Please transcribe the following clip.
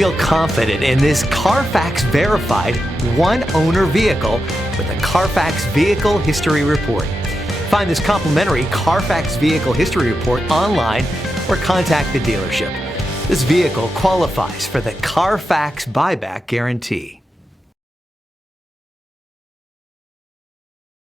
Feel confident in this Carfax verified one-owner vehicle with a Carfax Vehicle History Report. Find this complimentary Carfax Vehicle History Report online or contact the dealership. This vehicle qualifies for the Carfax Buyback Guarantee.